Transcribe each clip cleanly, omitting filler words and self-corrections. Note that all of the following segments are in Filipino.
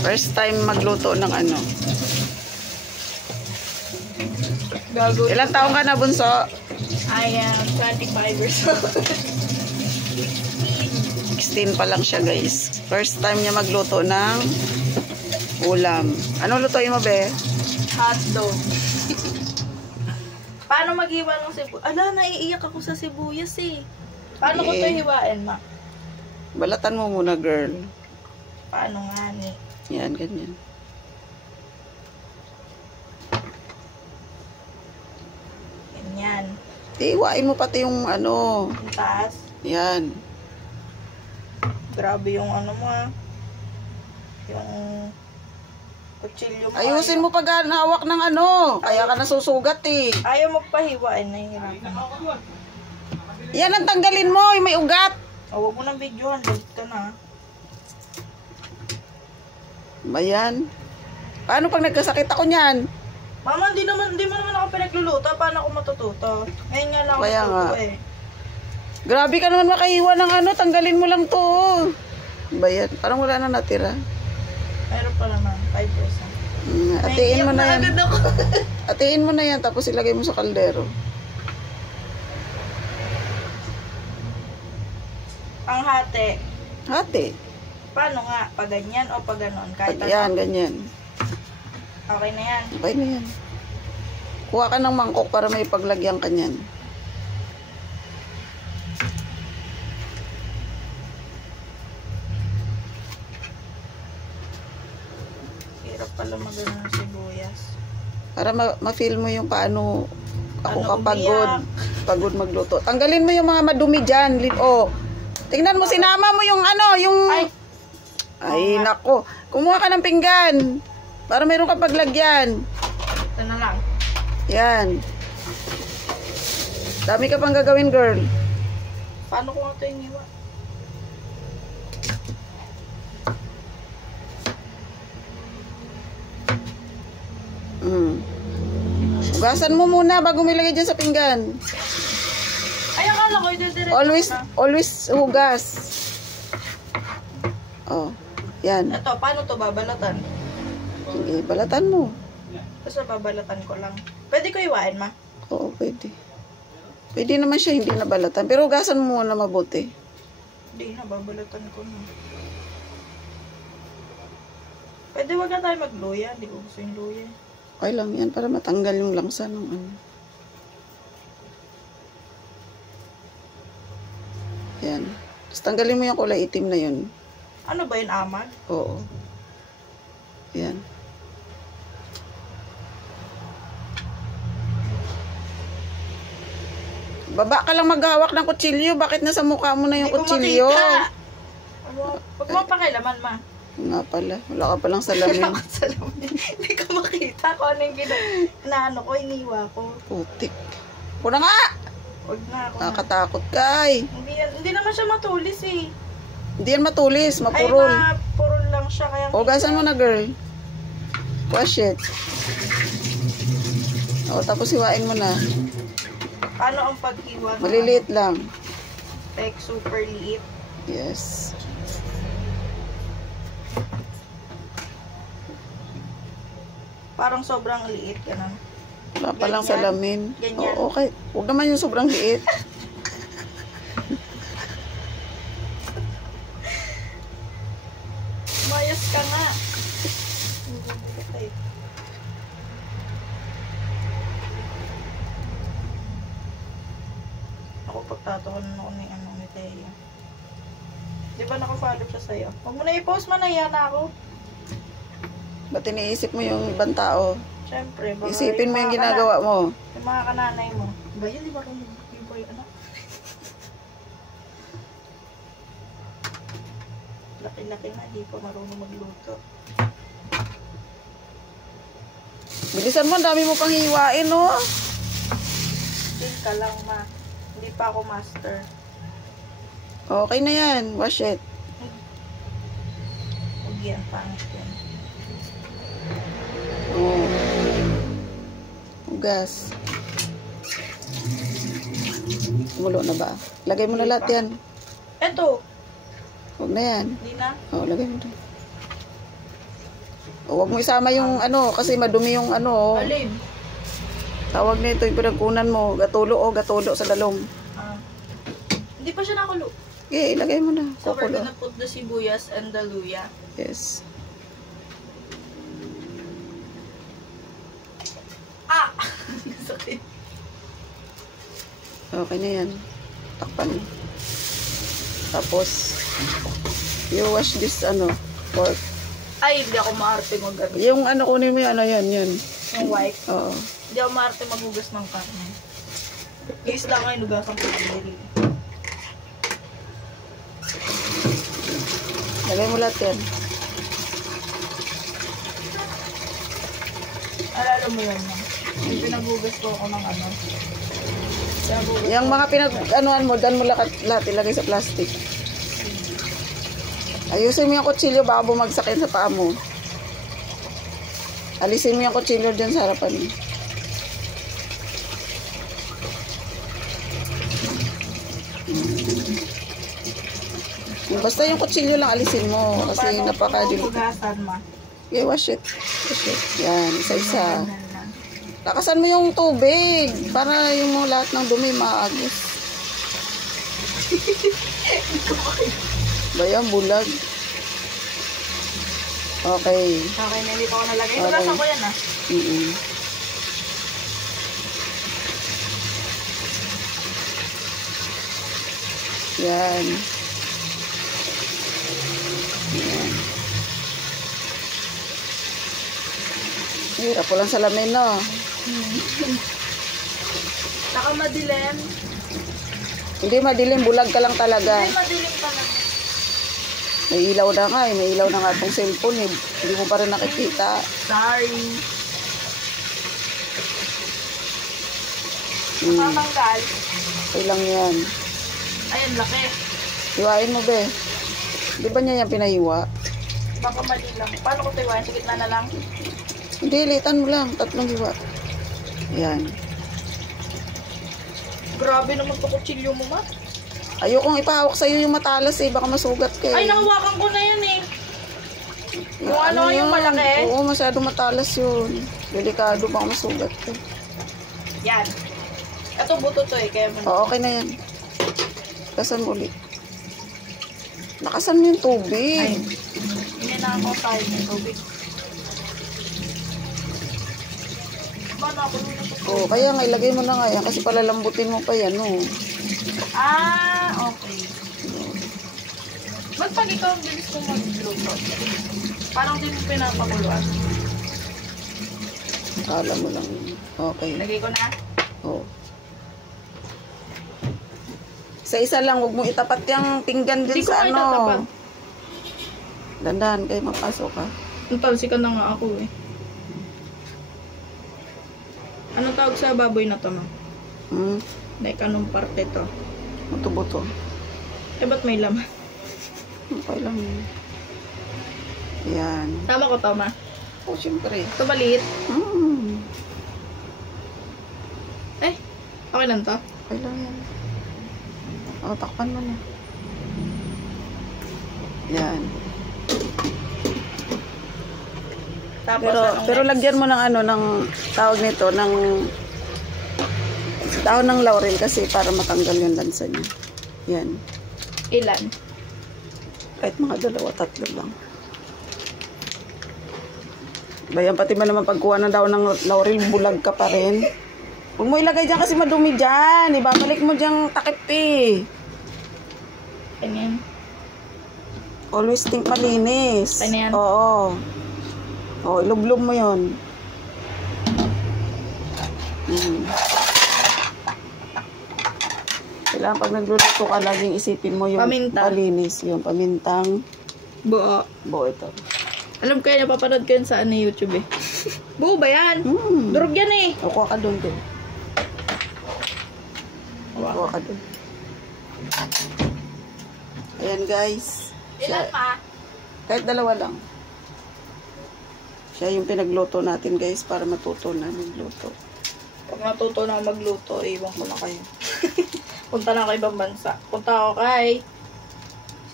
First time magluto ng ano. Ilang taong ka na, bunso? I am 25 years old. 16 pa lang siya, guys. First time niya magluto ng ulam. Anong lutuin mo, be? Hotdog. Paano maghiwa ng sibuyas? Ala, naiiyak ako sa sibuyas eh. Paano ko ito hiwain, ma? Balatan mo muna, girl. Paano nga ni? Yan, ganyan. Ganyan. Iwain mo pati yung ano. Yung taas. Yan. Grabe yung ano mo ah. Yung kutsilyo mo. Ayusin mo pag hawak ng ano. Kaya ka nasusugat eh. Ayaw mo pahiwain, nahihirapan. Yan ang tanggalin mo. Yung may ugat. Oh, wag mo ng videohan. Galit ka na. Ba yan? Paano pag nagkasakit ako niyan? Mama, hindi mo naman ako pinagluluto. Paano ako matututo? Ngayon nga lang ako Kaya matututo nga. eh. Grabe ka naman makahiwa ng ano. Tanggalin mo lang to. Ba yan? Parang wala na natira. Meron pa naman. 5%. Atiin mo na yan. Agad ako. Atiin mo na yan. Tapos ilagay mo sa kaldero. Ang hati. Hati. Paano nga? Pag ganyan o pag ganon? Kahit Pag yan, ganyan. Okay na yan. Okay na yan. Kuha ka ng mangkok para may paglagyan ka niyan. Hirap pala magano ng sibuyas. Para ma-feel mo yung paano ako Ano, kapagod. Pagod magluto. Tanggalin mo yung mga madumi dyan. Oh. Tingnan mo, sinama mo yung ano, yung... Ay, nako. Kumuha ka ng pinggan. Para mayroon ka paglagyan. Ito na lang. Yan. Dami ka pang gagawin, girl. Paano ko ito iniwa? Hugasan mo muna bago ilagay dyan sa pinggan. Ay, akala ko ito direct. Always hugas. Oh, yan. Ito, paano to babalatan? Sige, balatan mo. Basta babalatan ko lang. Pwede ko iwain, ma? Oo, pwede. Pwede naman siya hindi nabalatan. Pero hugasan mo muna mabuti. Hindi na, babalatan ko na. Pwede wag na tayo magluya. Hindi ko gusto yung luya. Okay lang yan para matanggal yung langsa ng ano. Yan. Tapos tanggalin mo yung kulay itim na yun. Ano ba yun, amag? Oo. Yan. Baba ka lang maghawak ng kutsilyo. Bakit nasa mukha mo na yung kutsilyo? Huwag mo pakilaman, ma. Nga pala. Wala ka palang salamin. Wala ka salamin. Hindi ko makita kung ano yung inaano ko, iniwa ko. Putik. Kuna nga! Huwag na ako. Nakatakot ka eh. Hindi naman siya matulis eh. Hindi yan matulis. Mapurol. Ay, mapurol lang siya. Kaya Hugasan mo na, girl. Wash it. O, tapos hiwain mo na. Paano ang paghiwa? Maliliit lang. Like super liit. Yes. Parang sobrang liit. Ganun. Wala pa lang salamin. Ganyan. Oo, okay. Huwag naman yung sobrang liit. Mayas ka nga. Ako pagtatawanan ako ng ano ni Teo. Di ba naka-follow siya sa'yo? Huwag mo na i-post, manaya na ako. Ba't iniisip mo yung ibang tao? Siyempre. Baka Isipin mo yung ginagawa mo. Yung mga kananay mo. Ba yun, di ba kung yung boy, ano? Laki-laki na, di pa marunong magluto. Bilisan mo, dami mo pang hiwain, no? Chill ka lang, ma. Hindi pa ako master. Okay na yan. Wash it. Huwag yan, pangit yan. Oo. Hugas. Mulo na ba? Lagay mo na lahat yan. Eto. Huwag na yan. Hindi na. Oo, lagay mo na. Huwag mo isama yung ano, kasi madumi yung ano. Alin? Tawag nito yung pinagkunan mo. Gatulo sa dalom. Hindi pa siya nakulo. Okay, ilagay mo na. So we're Kukulo. gonna put the sibuyas and the luya. Yes. Ah! Sakit. Okay na yan. Takpan. Tapos, you wash this pork. Ay, hindi ako maarte mag-ano. Yung kunin mo yan, yun. Yung white. Oo. Hindi ako maarte maghugas ng karne. Isla nga yung nugasan ko. Lagay mo lahat yan. Alala mo yun, ma'am. Yung pinaghugas ko ako ng ano. Yung mga pinag-anuan mo, dan mo lahat ilagay sa plastic. Ayusin mo yung kutsilyo baka bumagsak yan sa paa mo. Alisin mo yung kutsilyo dyan sa harapan mo. Basta yung kutsilyo lang alisin mo kasi napaka-delicate. Hugasan, ma. Okay, wash it. Yan, isa-isa. Lakasan mo yung tubig para yung lahat ng dumi maagos. Bayan, bulag. Okay. Okay, hindi pa ako nalagay. Okay. Hugasan ko yan, ah. Yan. Yan. Hirap po lang salamin, no? Saka madilim. Hindi madilim, bulag ka lang talaga. Hindi madilim talaga. May ilaw na nga, may ilaw na nga itong cellphone, eh. Hindi mo pa rin nakikita. Sorry. Nakatanggal. Okay lang yan. Ayun, laki. Hiwain mo, be. Di ba niya yan pinahiwa? Baka mali lang. Paano ko tiwain? Sa gitna na lang? Hindi, litan mo lang. 3 hiwa. Yan. Grabe naman ito kutsilyo mo, ma. Ayokong ipahawak sa'yo yung matalas, eh. Baka masugat ka, eh. Ay, nahawakan ko na yan, eh. Yung ano, yung yun? malaki? Oo, masyado matalas yun. Delikado, baka masugat ka. Yan. Ito buto to, eh. Kaya mo Oo, okay na yan. Lakasan mo ulit. Lakasan mo yung tubig. Ay. Hindi na ako tayo ng tubig. Paano ako nung nasusunod? Oo, kaya nga, ilagay mo na nga yan. Kasi palalambutin mo pa yan, oh. Ah, okay. Ba't pag ikaw ang bilis kong mag-luto? Parang di mo pinapakuluan. Kala mo lang. Okay. Lagay ko na. Oo. Sa isa lang, huwag mong itapat yung pinggan din Hindi ko sa kayo tatapat. Dandan, kayo mapasok ha. Natalsikan na nga ako eh. Anong tawag sa baboy na to, ma? Like, anong parte to? Buto-buto. Eh, ba't may laman? Okay lang yun. Yan. Tama ko to, ma? Oh, syempre. Ito maliit. Eh, okay lang to? Okay lang yan. O, takpan mo na. Yan. Tapos, Pero lagyan mo ng ng tawag nito, ng dahon ng laurel kasi para matanggal yung lansa niya. Yan. ilan? Kahit mga 2, 3 lang. Bayan, pati ba naman pagkuha ng dahon ng laurel, bulag ka pa rin. Huwag mo ilagay dyan kasi madumi dyan. Ibabalik mo dyan takip eh. Ganyan. Always think malinis. Ganyan. Oo. Oo, ilublob mo yun. Kailangan pag nagluluto ka, laging isipin mo yung Paminta. malinis. Yung pamintang Buo. buo ito. Alam ko yan, napapanood ko yun sa YouTube eh. Buo ba yan? Durog yan eh. O, kuha ka doon din. Kuha ka doon. Ayan guys. Ilan pa? Kahit 2 lang. Siya yung pinagluto natin guys para matuto na magluto. Pag natuto na ako magluto, iwan ko na kayo. Punta na ako ibang bansa. Punta ako kay...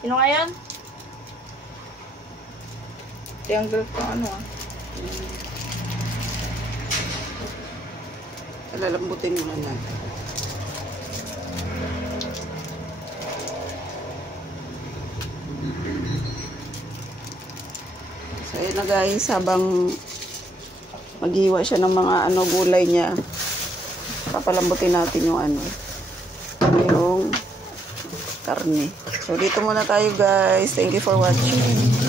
Sino nga yan? Tinanggal ko ano ah. Lalambutin muna natin. So, ayun na guys, habang maghiwa siya ng mga gulay niya, papalambutin natin yung yung karne. So, dito muna tayo guys. Thank you for watching.